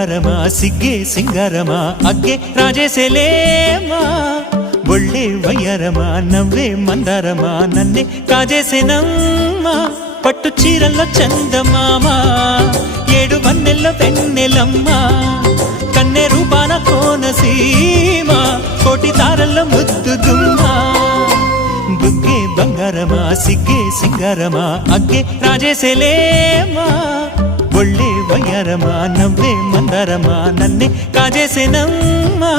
బంగారమా సిగ్గే సింగారమా అగ్గే రాజేసేలేమా ఒళ్ళే వయ్యారమా నవ్వే మందారమా నన్నే కాజేసేనమ్మా పట్టు చీరల్లో చందమామా ఏడు వన్నెల్లో వెన్నెలమ్మా కన్నె రూపాన కోనసీమ కోటి తారల్లో ముద్దుదుమ్మా బుగ్గే బంగారమా సిగ్గే సింగారమా అగ్గే రాజేసేలేమా ఒళ్ళే వయ్యారమా నవ్వే మందారమా నన్నే కాజేసేనమ్మా